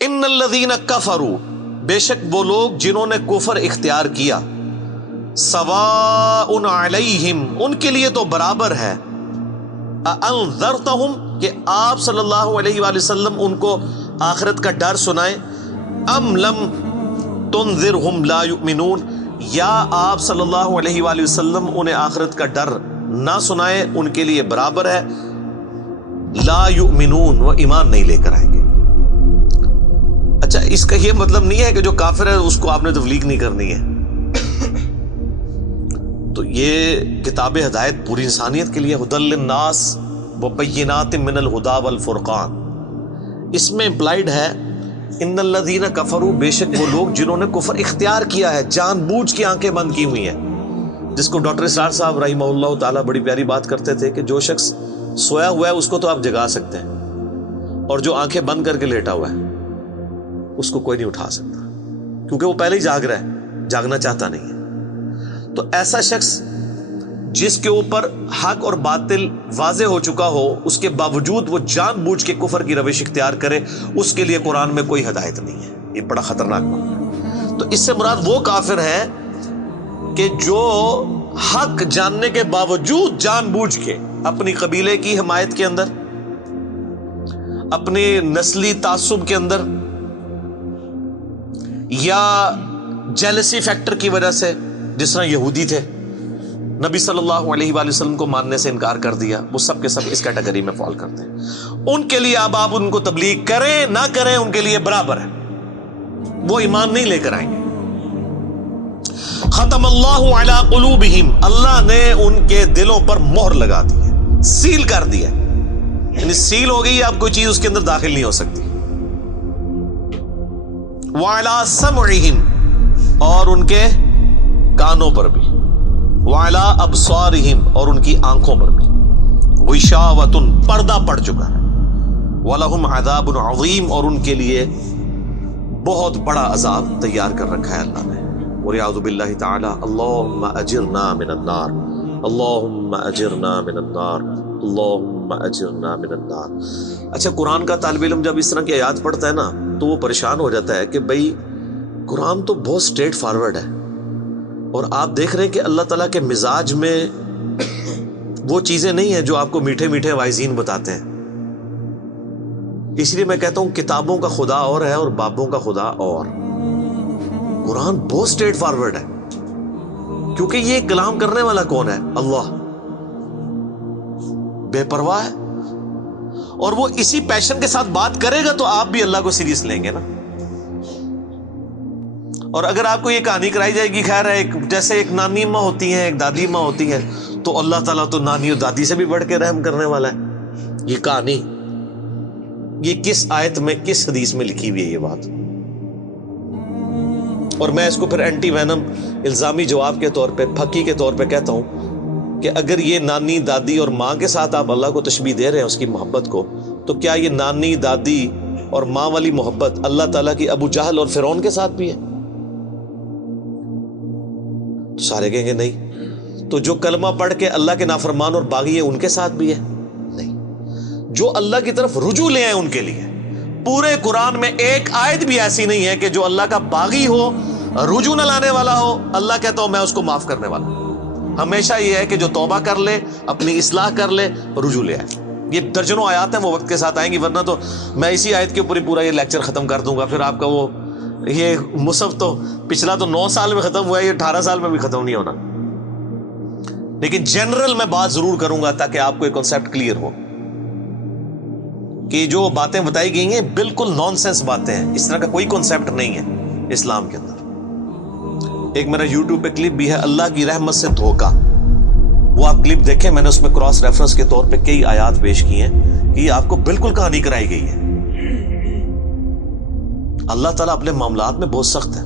ان الذین کفروا، بے شک وہ لوگ جنہوں نے کفر اختیار کیا، سواء علیہم، ان کے لیے تو برابر ہے، انذرتہم، کہ آپ صلی اللہ علیہ وآلہ وسلم ان کو آخرت کا ڈر سنائیں، ام لم تنذرہم لا یؤمنون، یا آپ صلی اللہ علیہ وآلہ وسلم انہیں آخرت کا ڈر نہ سنائیں، ان کے لیے برابر ہے، لا یؤمنون، وہ ایمان نہیں لے کر آئیں گے۔ اچھا، اس کا یہ مطلب نہیں ہے کہ جو کافر ہے اس کو آپ نے تبلیغ نہیں کرنی ہے۔ تو یہ کتاب ہدایت پوری انسانیت کے لیے، ھدی للناس وبینات من الہدی والفرقان، اس میں امپلائڈ ہے ان الذین کفروا، بے شک وہ لوگ جنہوں نے کفر اختیار کیا ہے، جان بوجھ کے آنکھیں بند کی ہوئی ہیں، جس کو ڈاکٹر اسرار صاحب رحمہ اللہ تعالیٰ بڑی پیاری بات کرتے تھے کہ جو شخص سویا ہوا ہے اس کو تو آپ جگا سکتے ہیں، اور جو آنکھیں بند کر کے لیٹا ہوا ہے اس کو کوئی نہیں اٹھا سکتا، کیونکہ وہ پہلے ہی جاگ رہا ہے، جاگنا چاہتا نہیں ہے۔ تو ایسا شخص جس کے اوپر حق اور باطل واضح ہو چکا ہو، اس کے باوجود وہ جان بوجھ کے کفر کی روش اختیار کرے، اس کے لیے قرآن میں کوئی ہدایت نہیں ہے۔ یہ بڑا خطرناک معاملہ ہے۔ تو اس سے مراد وہ کافر ہے کہ جو حق جاننے کے باوجود جان بوجھ کے اپنی قبیلے کی حمایت کے اندر، اپنی نسلی تعصب کے اندر، یا جیلسی فیکٹر کی وجہ سے، جس طرح یہودی تھے، نبی صلی اللہ علیہ وآلہ وسلم کو ماننے سے انکار کر دیا، وہ سب کے سب اس کیٹیگری میں فال کرتے ہیں۔ ان کے لیے اب آپ ان کو تبلیغ کریں نہ کریں، ان کے لیے برابر ہے، وہ ایمان نہیں لے کر آئیں گے۔ ختم اللہ علی قلوبہم، اللہ نے ان کے دلوں پر مہر لگا دی ہے، سیل کر دیا، یعنی سیل ہو گئی، اب کوئی چیز اس کے اندر داخل نہیں ہو سکتی۔ وعلی سمعہم، اور ان کے کانوں پر بھی، وعلی ابصارہم، اور ان کی آنکھوں پر بھی، غشاوۃ، پردہ پڑ چکا ہے، ولہم عذاب عظیم، اور ان کے لیے بہت بڑا عذاب تیار کر رکھا ہے اللہ نے۔ وَلِعَوْذُ بِاللَّهِ تَعَالَى اللہم اجرنا من النار، اللہم اجرنا من النار، اللہم اجرنا من النار۔ اچھا، قرآن کا طالب علم جب اس طرح کی آیات پڑھتا ہے نا تو وہ پریشان ہو جاتا ہے کہ بھئی قرآن تو بہت سٹریٹ فارورڈ ہے، اور آپ دیکھ رہے ہیں کہ اللہ تعالیٰ کے مزاج میں وہ چیزیں نہیں ہیں جو آپ کو میٹھے میٹھے وائزین بتاتے ہیں۔ اس لیے میں کہتا ہوں کتابوں کا خدا اور ہے اور بابوں کا خدا اور۔ قرآن بہت سٹریٹ فارورڈ ہے، کیونکہ یہ کلام کرنے والا کون ہے؟ اللہ، بے پرواہ ہے، اور وہ اسی پیشن کے ساتھ بات کرے گا تو آپ بھی اللہ کو سیریس لیں گے نا۔ اور اگر آپ کو یہ کہانی کرائی جائے گی، خیر ہے، جیسے ایک نانی ماں ہوتی ہیں، ایک دادی ماں ہوتی ہے، تو اللہ تعالیٰ تو نانی اور دادی سے بھی بڑھ کے رحم کرنے والا ہے۔ یہ کہانی، یہ کس آیت میں، کس حدیث میں لکھی ہوئی ہے یہ بات؟ اور میں اس کو پھر اینٹی وینم الزامی جواب کے طور پہ، پھکی کے طور پہ کہتا ہوں کہ اگر یہ نانی دادی اور ماں کے ساتھ آپ اللہ کو تشبیہ دے رہے ہیں اس کی محبت کو، تو کیا یہ نانی دادی اور ماں والی محبت اللہ تعالیٰ کی ابو جہل اور فرعون کے ساتھ بھی ہے؟ تو سارے کہیں گے نہیں۔ تو جو کلمہ پڑھ کے اللہ کے نافرمان اور باغی ہے ان کے ساتھ بھی ہے؟ نہیں۔ جو اللہ کی طرف رجوع لے آئے ان کے لیے، پورے قرآن میں ایک آیت بھی ایسی نہیں ہے کہ جو اللہ کا باغی ہو، رجوع نہ لانے والا ہو، اللہ کہتا ہوں میں اس کو معاف کرنے والا ہوں۔ ہمیشہ یہ ہے کہ جو توبہ کر لے، اپنی اصلاح کر لے، رجوع لے آئے۔ یہ درجنوں آیات ہیں، وہ وقت کے ساتھ آئیں گی، ورنہ تو میں اسی آیت کے اوپر ہی پورا یہ لیکچر ختم کر دوں گا، پھر آپ کا وہ یہ مصحف تو پچھلا تو 9 سال میں ختم ہوا ہے، یہ 18 سال میں بھی ختم نہیں ہونا۔ لیکن جنرل میں بات ضرور کروں گا تاکہ آپ کو ایک کنسیپٹ کلیئر ہو کہ جو باتیں بتائی گئی ہیں بالکل نان سینس باتیں ہیں، اس طرح کا کوئی کنسیپٹ نہیں ہے اسلام کے اندر۔ ایک میرا یوٹیوب پہ کلپ بھی ہے، اللہ کی رحمت سے دھوکا، وہ آپ کلپ دیکھیں، میں نے اس میں کراس ریفرنس کے طور پہ کئی آیات پیش کی ہیں کہ یہ آپ کو بالکل کہانی کرائی گئی ہے۔ اللہ تعالیٰ اپنے معاملات میں بہت سخت ہے۔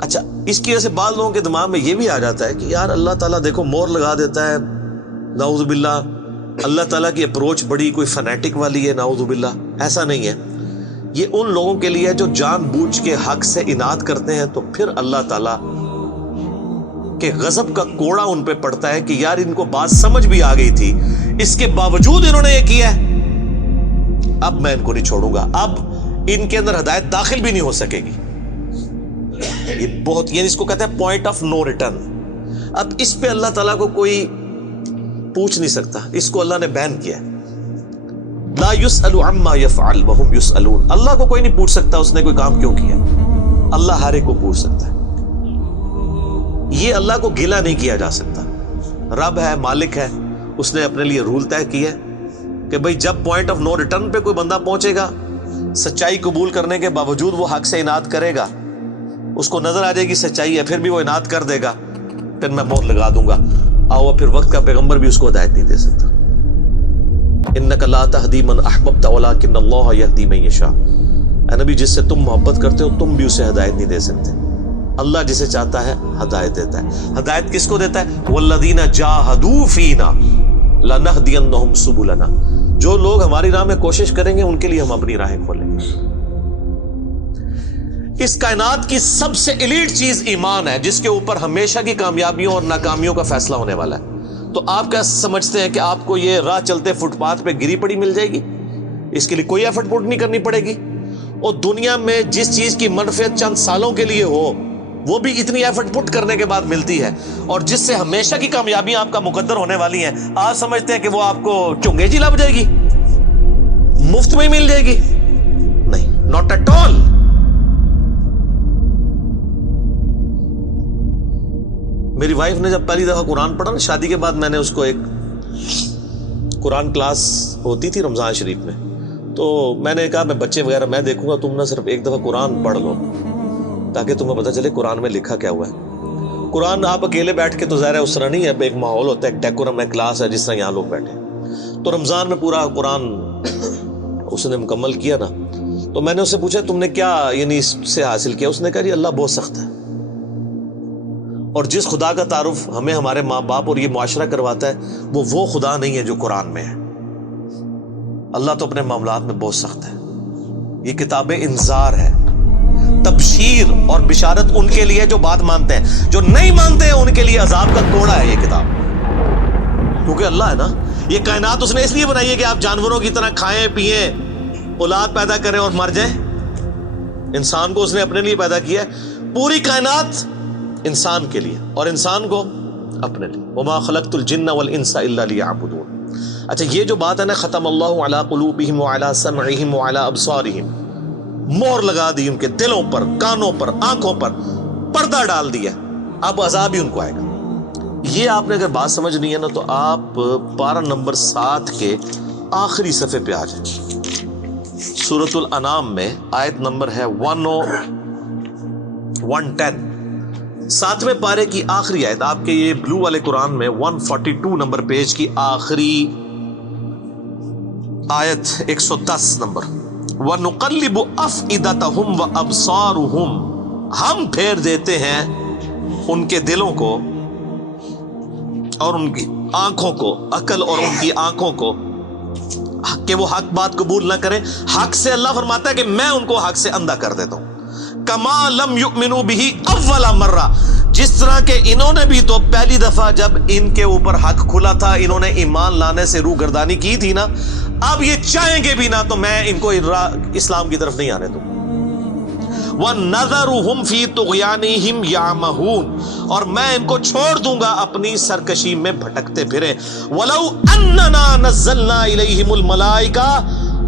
اچھا، اس کی وجہ سے بعض لوگوں کے دماغ میں یہ بھی آ جاتا ہے کہ یار اللہ تعالیٰ دیکھو مور لگا دیتا ہے، نعوذ باللہ، اللہ تعالیٰ کی اپروچ بڑی کوئی فنیٹک والی ہے، نعوذ باللہ۔ ایسا نہیں ہے، یہ ان لوگوں کے لیے جو جان بوجھ کے حق سے اناد کرتے ہیں، تو پھر اللہ تعالیٰ کے غضب کا کوڑا ان پہ پڑتا ہے کہ یار ان کو بات سمجھ بھی آ گئی تھی، اس کے باوجود انہوں نے یہ کیا ہے، اب میں ان کو نہیں چھوڑوں گا، اب ان کے اندر ہدایت داخل بھی نہیں ہو سکے گی. یہ بہت، یعنی اس کو کہتے ہیں پوائنٹ آف نو ریٹرن. اب اس پہ اللہ تعالیٰ کو کوئی پوچھ نہیں سکتا، اس کو اللہ نے بین کیا ہے. لا يسأل عما يفعل وهم يسألون. اللہ کو کوئی نہیں پوچھ سکتا اس نے کوئی کام کیوں کیا. اللہ ہر ایک کو پوچھ سکتا ہے. یہ اللہ کو گلا نہیں کیا جا سکتا. رب ہے، مالک ہے، اس نے اپنے لیے رول طے کیا کہ بھئی جب پوائنٹ آف نو ریٹرن پہ کوئی بندہ پہنچے گا، سچائی قبول کرنے کے باوجود وہ حق سے اناد کرے گا، اس کو نظر آ جائے گی سچائی ہے، پھر بھی وہ اناد کر دے گا، پھر میں موت لگا دوں گا. آؤ پھر وقت کا پیغمبر بھی اس کو ہدایت نہیں دے سکتا. انک لا تہدی من احببت ولکن اللہ یہدی من یشاء. اے نبی، جس سے تم محبت کرتے ہو تم بھی اسے ہدایت نہیں دے سکتے. اللہ جسے چاہتا ہے ہدایت دیتا ہے. ہدایت کس کو دیتا ہے؟ والذین جاہدوا فینا لنہدینہم سبلنا. جو لوگ ہماری راہ میں کوشش کریں گے ان کے لیے ہم اپنی راہیں کھولیں گے. اس کائنات کی سب سے ایلیٹ چیز ایمان ہے، جس کے اوپر ہمیشہ کی کامیابیوں اور ناکامیوں کا فیصلہ ہونے والا ہے. تو آپ کیا سمجھتے ہیں کہ آپ کو یہ راہ چلتے فٹ پاتھ پہ گری پڑی مل جائے گی؟ اس کے لیے کوئی ایفرٹ پٹ نہیں کرنی پڑے گی. اور دنیا میں جس چیز کی منفعت چند سالوں کے لیے ہو وہ بھی اتنی ایفرٹ پٹ کرنے کے بعد ملتی ہے، اور جس سے ہمیشہ کی کامیابیاں آپ کا مقدر ہونے والی ہیں، آپ سمجھتے ہیں کہ وہ آپ کو چنگے جی لگ جائے گی، مفت میں ہی مل جائے گی؟ نہیں، ناٹ ایٹ آل. میری وائف نے جب پہلی دفعہ قرآن پڑھا نا شادی کے بعد، میں نے اس کو ایک قرآن کلاس ہوتی تھی رمضان شریف میں، تو میں نے کہا میں بچے وغیرہ میں دیکھوں گا، تم نہ صرف ایک دفعہ قرآن پڑھ لو تاکہ تمہیں پتہ چلے قرآن میں لکھا کیا ہوا ہے. قرآن آپ اکیلے بیٹھ کے تو ظاہر ہے اس طرح نہیں ہے، ایک ماحول ہوتا ہے، ایک ڈیکورم ہے، کلاس ہے جس طرح یہاں لوگ بیٹھے. تو رمضان میں پورا قرآن اس نے مکمل کیا نا، تو میں نے اس سے پوچھا تم نے کیا یعنی اس سے حاصل کیا؟ اس نے کہا جی اللہ بہت سخت ہے، اور جس خدا کا تعارف ہمیں ہمارے ماں باپ اور یہ معاشرہ کرواتا ہے وہ خدا نہیں ہے جو قرآن میں ہے. اللہ تو اپنے معاملات میں بہت سخت ہے. یہ کتاب انذار ہے، تبشیر اور بشارت ان کے لیے جو بات مانتے ہیں. جو نہیں مانتے ہیں ان کے لیے عذاب کا کوڑا ہے یہ کتاب. کیونکہ اللہ ہے نا، یہ کائنات اس نے اس لیے بنائی ہے کہ آپ جانوروں کی طرح کھائیں پیئیں، اولاد پیدا کریں اور مر جائیں. انسان کو اس نے اپنے لیے پیدا کیا ہے، پوری کائنات انسان کے لیے اور انسان کو اپنے لیے. وما خلقت الجن والانس الا لیعبدون. اچھا یہ جو بات ہے نا، ختم اللہ علی قلوبہم وعلی سمعہم وعلی ابصارہم، مہر لگا دی ان کے دلوں پر، کانوں پر، آنکھوں پر، پردہ ڈال دیا، اب عذاب ہی ان کو آئے گا. یہ آپ نے اگر بات سمجھنی ہے نا تو آپ پارہ نمبر 7 کے آخری صفحے پہ آ جائیں. سورۃ الانعام میں آیت نمبر ہے 110، 7ویں پارے کی آخری آیت. آپ کے یہ بلو والے قرآن میں 142 نمبر پیج کی آخری آیت 110 نمبر. وَنُقَلِّبُ أَفْئِدَتَهُمْ وَأَبْصَارُهُمْ، ہم پھیر دیتے ہیں ان کے دلوں کو اور ان کی آنکھوں کو، عقل اور ان کی آنکھوں کو، کہ وہ حق بات قبول نہ کریں. حق سے اللہ فرماتا ہے کہ میں ان کو حق سے اندھا کر دیتا ہوں. کما لم یؤمنوا به اول مرہ، جس طرح کہ انہوں نے بھی تو پہلی دفعہ جب ان کے اوپر حق کھلا تھا انہوں نے ایمان لانے سے روح گردانی کی تھی نا، اب یہ چاہیں گے بھی نہ تو میں ان کو اسلام کی طرف نہیں آنے دوں. وَنَذَرُهُمْ فِي طُغْيَانِهِمْ يَعْمَهُونَ، اور میں ان کو چھوڑ دوں گا اپنی سرکشی میں بھٹکتے پھریں. وَلَوْ أَنَّنَا نَزَّلْنَا إِلَيْهِمُ الْمَلَائِكَةَ،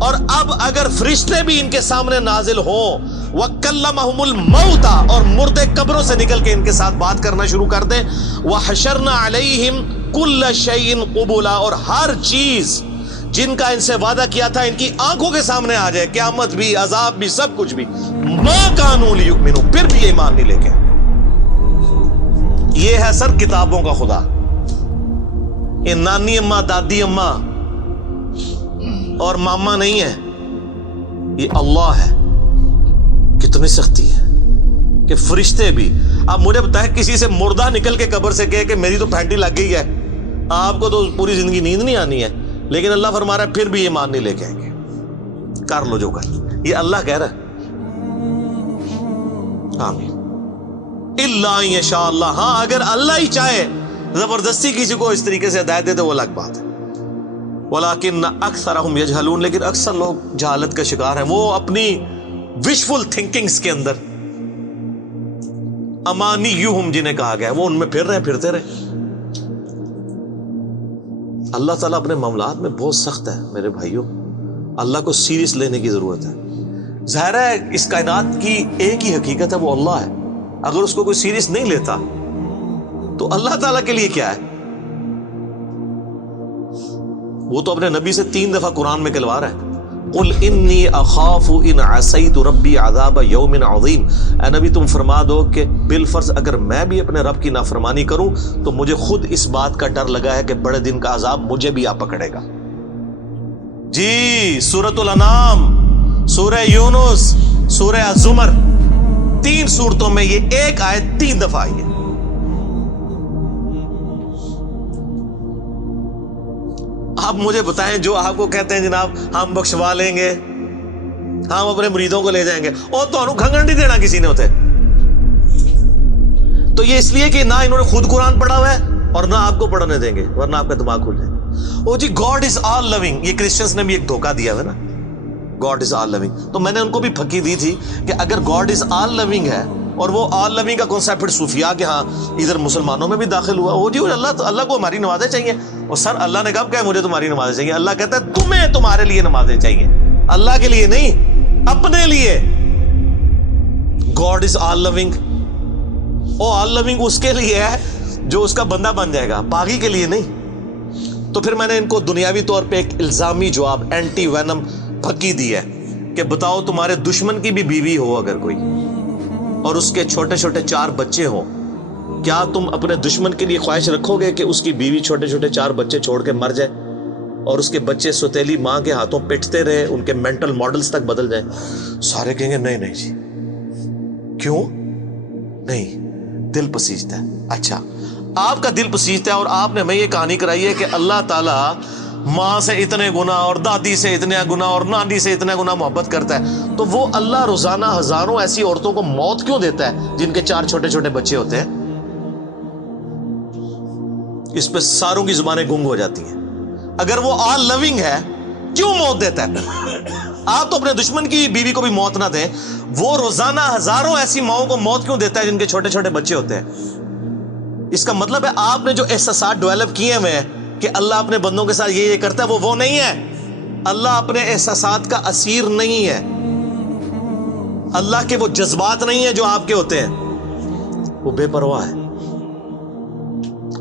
اور اب اگر فرشتے بھی ان کے سامنے نازل ہوں، وَكَلَّمَهُمُ الْمَوْتَى، اور مردے قبروں سے نکل کے ان کے ساتھ بات کرنا شروع کر دیں. وَحَشَرْنَا عَلَيْهِمْ كُلَّ شَيْءٍ قُبُولًا، اور ہر چیز جن کا ان سے وعدہ کیا تھا ان کی آنکھوں کے سامنے آ جائے، قیامت بھی، عذاب بھی، سب کچھ بھی. مَا كَانُوا لِيُؤْمِنُوا، پھر بھی ایمان نہیں لے کے. یہ ہے سر کتابوں کا خدا. یہ نانی اماں، دادی اماں اور ماما نہیں ہے، یہ اللہ ہے. کتنی سختی ہے کہ فرشتے بھی. اب مجھے بتائیں کسی سے مردہ نکل کے قبر سے کہے کہ میری تو پھینٹی لگ گئی ہے، آپ کو تو پوری زندگی نیند نہیں آنی ہے، لیکن اللہ فرما رہا ہے پھر بھی ایمان نہیں لے کے آئیں گے. کر لو جو کر، یہ اللہ کہہ رہا ہے. آمین. الا ان یشاء اللہ، ہاں اگر اللہ ہی چاہے زبردستی کسی کو اس طریقے سے ہدایت دے تو وہ الگ بات ہے. ولیکن اکثرہم یجہلون، لیکن اکثر لوگ جہالت کا شکار ہیں. وہ اپنی وشفل تھنکنگز کے اندر، امانیہم جنہیں کہا گیا ہے، وہ ان میں پھر رہے ہیں، پھرتے رہے۔ اللہ تعالیٰ اپنے معاملات میں بہت سخت ہے میرے بھائیوں، اللہ کو سیریس لینے کی ضرورت ہے۔ ظاہر ہے اس کائنات کی ایک ہی حقیقت ہے، وہ اللہ ہے، اگر اس کو کوئی سیریس نہیں لیتا تو اللہ تعالیٰ کے لیے کیا ہے؟ وہ تو اپنے نبی سے 3 دفعہ قرآن میں کہلوا رہا ہے، قل انی اخاف ان عصیت ربی عذاب یوم عظیم، اے نبی تم فرما دو کہ بالفرض اگر میں بھی اپنے رب کی نافرمانی کروں تو مجھے خود اس بات کا ڈر لگا ہے کہ بڑے دن کا عذاب مجھے بھی آ پکڑے گا۔ جی سورۃ الانعام، سورہ یونس، سورہ الزمر، 3 سورتوں میں یہ ایک آیت 3 دفعہ آئی ہے۔ آپ مجھے بتائیں، جو آپ کو کہتے ہیں جناب ہم بخشوا لیں گے، ہم اپنے مریدوں کو لے جائیں گے، اور تو انہوں کھنگن نہیں دینا کسی نے ہوتے، تو یہ اس لیے کہ نہ انہوں نے خود قرآن پڑھا ہوا ہے اور نہ آپ کو پڑھنے دیں گے، ورنہ آپ کا دماغ کھل جائے۔ او جی گاڈ از آل لونگ، یہ کرسچنز نے بھی ایک دھوکہ دیا ہے نا، گاڈ از آل لونگ، تو میں نے ان کو بھی پھکی دی تھی کہ اگر گاڈ از آل لونگ ہے اور وہ آل لونگ کا کانسیپٹ پھر صوفیاء کے ہاں ادھر مسلمانوں میں بھی داخل ہوا، وہ جی اللہ کو ہماری نمازیں چاہیے، اور سر اللہ نے کب کہا مجھے تمہاری نمازیں چاہیے؟ اللہ کہتا ہے تمہیں تمہارے لیے نمازیں چاہیے، اللہ کے لیے نہیں، اپنے لیے۔ گاڈ از آل لونگ، او آل لونگ اس کے لیے ہے جو اس کا بندہ بن جائے گا، باغی کے لیے نہیں۔ تو پھر میں نے ان کو دنیاوی طور پہ ایک الزامی جواب، اینٹی وینم پھکی دی ہے کہ بتاؤ تمہارے دشمن کی بھی بیوی ہو اگر کوئی، اور اس کے چھوٹے چھوٹے 4 بچے ہوں، کیا تم اپنے دشمن کے لیے خواہش رکھو گے کہ اس کی بیوی چھوٹے چھوٹے 4 بچے چھوڑ کے مر جائے اور اس کے بچے سوتیلی ماں کے ہاتھوں پٹتے رہے، ان کے مینٹل ماڈلز تک بدل جائیں؟ سارے کہیں گے نہیں نہیں جی، کیوں نہیں؟ دل پسیجتا ہے۔ اچھا آپ کا دل پسیجتا ہے اور آپ نے ہمیں یہ کہانی کرائی ہے کہ اللہ تعالیٰ ماں سے اتنے گنا اور دادی سے اتنے گنا اور نانی سے اتنے گنا محبت کرتا ہے، تو وہ اللہ روزانہ ہزاروں ایسی عورتوں کو موت کیوں دیتا ہے جن کے 4 چھوٹے چھوٹے بچے ہوتے ہیں؟ اس پہ ساروں کی زبانیں گنگ ہو جاتی ہیں۔ اگر وہ آل لونگ ہے کیوں موت دیتا ہے؟ آپ تو اپنے دشمن کی بیوی کو بھی موت نہ دیں، وہ روزانہ ہزاروں ایسی ماؤں کو موت کیوں دیتا ہے جن کے چھوٹے چھوٹے بچے ہوتے ہیں؟ اس کا مطلب ہے آپ نے جو احساسات ڈیولپ کیے ہوئے ہیں کہ اللہ اپنے بندوں کے ساتھ یہ کرتا ہے، وہ نہیں ہے۔ اللہ اپنے احساسات کا اسیر نہیں ہے، اللہ کے وہ جذبات نہیں ہیں جو آپ کے ہوتے ہیں، وہ بے پرواہ ہے۔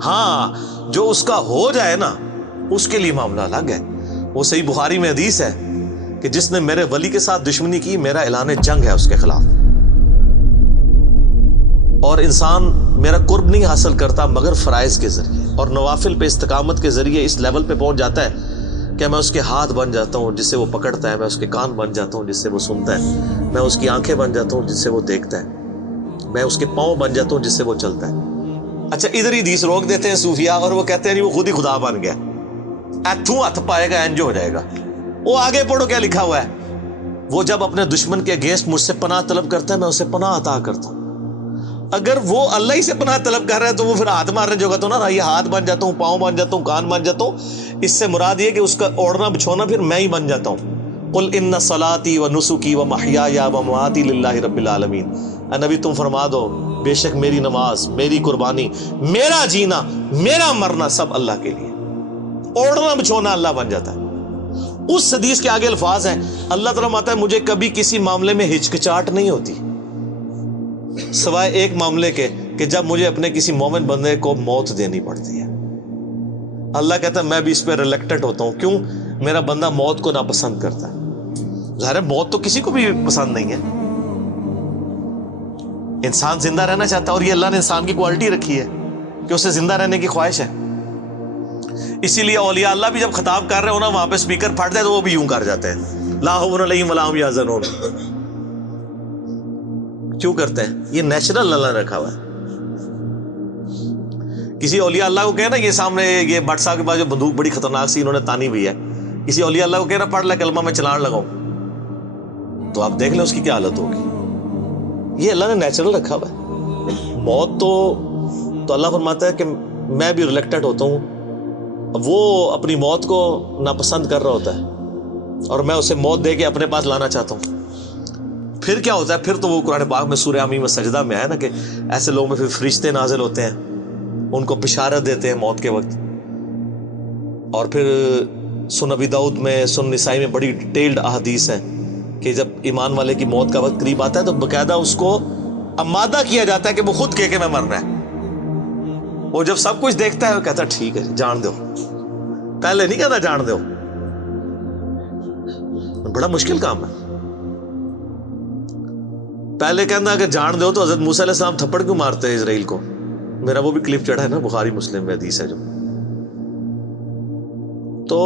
ہاں جو اس کا ہو جائے نا اس کے لیے معاملہ الگ ہے۔ وہ صحیح بخاری میں حدیث ہے کہ جس نے میرے ولی کے ساتھ دشمنی کی میرا اعلان جنگ ہے اس کے خلاف، اور انسان میرا قرب نہیں حاصل کرتا مگر فرائض کے ذریعے اور نوافل پہ استقامت کے ذریعے اس لیول پہ پہنچ جاتا ہے کہ میں اس کے ہاتھ بن جاتا ہوں جس سے وہ پکڑتا ہے، میں اس کے کان بن جاتا ہوں جس سے وہ سنتا ہے، میں اس کی آنکھیں بن جاتا ہوں جس سے وہ دیکھتا ہے، میں اس کے پاؤں بن جاتا ہوں جس سے وہ چلتا ہے۔ اچھا ادھر ہی حدیث روک دیتے ہیں صوفیاء اور وہ کہتے ہیں نہیں وہ خود ہی خدا بن گیا، ایتھوں ہاتھ پائے گا انجو ہو جائے گا۔ وہ آگے پڑھو کیا لکھا ہوا ہے، وہ جب اپنے دشمن کے اگینسٹ مجھ سے پناہ طلب کرتا ہے میں اسے پناہ عطا کرتا ہوں۔ اگر وہ اللہ ہی سے پناہ طلب کر رہا ہے تو وہ پھر ہاتھ مارنے جو تو نا یہ ہاتھ بن جاتا ہوں، پاؤں بن جاتا ہوں، کان بن جاتا ہوں، اس سے مراد یہ کہ اس کا اوڑھنا بچھونا پھر میں ہی بن جاتا ہوں۔ قل ان صلاتی و نسکی و محیای و مماتی للہ رب العالمین، اے نبی تم فرما دو بے شک میری نماز، میری قربانی، میرا جینا، میرا مرنا سب اللہ کے لیے۔ اوڑھنا بچھونا اللہ بن جاتا ہے۔ اس حدیث کے آگے الفاظ ہیں، اللہ تعالیٰ فرماتا ہے مجھے کبھی کسی معاملے میں ہچکچاہٹ نہیں ہوتی سوائے ایک معاملے کے کہ جب مجھے اپنے کسی مومن بندے کو موت دینی پڑتی ہے۔ اللہ کہتا ہے میں بھی اس پہ ریلیکٹڈ ہوتا ہوں، کیوں؟ میرا بندہ موت کو ناپسند کرتا ہے۔ ظاہر ہے موت تو کسی کو بھی پسند نہیں ہے، انسان زندہ رہنا چاہتا ہے، اور یہ اللہ نے انسان کی کوالٹی رکھی ہے کہ اسے زندہ رہنے کی خواہش ہے۔ اسی لیے اولیاء اللہ بھی جب خطاب کر رہے ہو نا وہاں پہ اسپیکر پھٹ جائے تو وہ بھی یوں کر جاتے ہیں، لا خوف علیہم ولا هم یحزنون۔ کیوں کرتے ہیں؟ یہ نیچرل اللہ نے رکھا ہوا ہے۔ کسی اولیاء اللہ کو کہنا یہ سامنے یہ بٹ صاحب کے پاس جو بندوق بڑی خطرناک سی انہوں نے تانی ہوئی ہے، کسی اولیاء اللہ کو کہنا پڑھ لے کلمہ میں چلان لگاؤں، تو آپ دیکھ لیں اس کی کیا حالت ہوگی۔ یہ اللہ نے نیچرل رکھا ہوا ہے۔ موت تو اللہ فرماتا ہے کہ میں بھی ریلیکٹڈ ہوتا ہوں، وہ اپنی موت کو ناپسند کر رہا ہوتا ہے اور میں اسے موت دے کے اپنے پاس لانا چاہتا ہوں۔ پھر کیا ہوتا ہے؟ پھر تو وہ قرآن پاک میں سورہ حمیم سجدہ میں ہے نا کہ ایسے لوگوں میں پھر فرشتے نازل ہوتے ہیں، ان کو بشارت دیتے ہیں موت کے وقت. اور پھر سنن ابی داؤد میں، سنن نسائی میں بڑی ڈیٹیلڈ احادیث ہیں کہ جب ایمان والے کی موت کا وقت قریب آتا ہے تو باقاعدہ اس کو آمادہ کیا جاتا ہے کہ وہ خود کہ میں مرنا ہے. وہ جب سب کچھ دیکھتا ہے وہ کہتا ہے ٹھیک ہے جان دو. پہلے نہیں کہتا جان دو. بڑا مشکل کام ہے. پہلے کہنا کہ جان دو تو حضرت موسیٰ علیہ السلام تھپڑ کیوں مارتے ہیں اسرائیل کو؟ میرا وہ بھی کلپ چڑھا ہے نا بخاری مسلم میں حدیث ہے جو. تو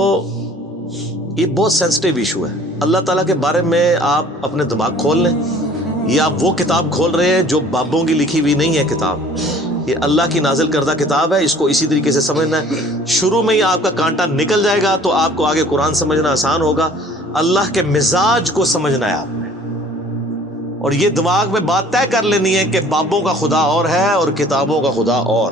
یہ بہت سینسٹیو ایشو ہے. اللہ تعالیٰ کے بارے میں آپ اپنے دماغ کھول لیں. یہ آپ وہ کتاب کھول رہے ہیں جو بابوں کی لکھی ہوئی نہیں ہے کتاب. یہ اللہ کی نازل کردہ کتاب ہے. اس کو اسی طریقے سے سمجھنا ہے. شروع میں ہی آپ کا کانٹا نکل جائے گا تو آپ کو آگے قرآن سمجھنا آسان ہوگا. اللہ کے مزاج کو سمجھنا ہے آپ نے. اور یہ دماغ میں بات طے کر لینی ہے کہ بابوں کا خدا اور ہے اور کتابوں کا خدا اور.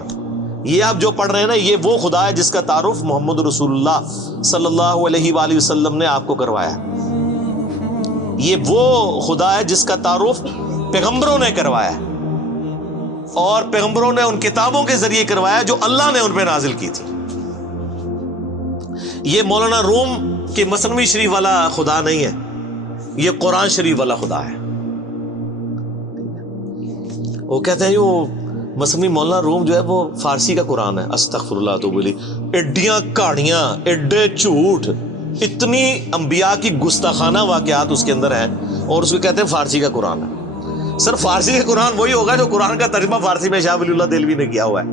یہ آپ جو پڑھ رہے ہیں نا یہ وہ خدا ہے جس کا تعارف محمد رسول اللہ صلی اللہ علیہ وآلہ وسلم نے آپ کو کروایا. یہ وہ خدا ہے جس کا تعارف پیغمبروں نے کروایا اور پیغمبروں نے ان کتابوں کے ذریعے کروایا جو اللہ نے ان پہ نازل کی تھی. یہ مولانا روم کے مثنوی شریف والا خدا نہیں ہے، یہ قرآن شریف والا خدا ہے. وہ کہتے ہیں وہ مثنوی مولانا روم جو ہے وہ فارسی کا قرآن ہے. استغفر اللہ تو بولی ایڈیاں کہانیاں، ایڈے جھوٹ، اتنی انبیاء کی گستاخانہ واقعات اس کے اندر ہیں اور اس کو کہتے ہیں فارسی کا قرآن ہے. سر فارسی کا قرآن وہی ہوگا جو قرآن کا ترجمہ فارسی میں شاہ ولی اللہ دہلوی نے کیا ہوا ہے.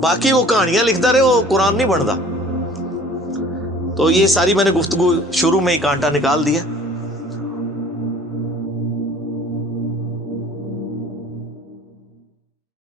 باقی وہ کہانیاں لکھتا رہے وہ قرآن نہیں بنتا. تو یہ ساری میں نے گفتگو شروع میں ہی کانٹا نکال دیا.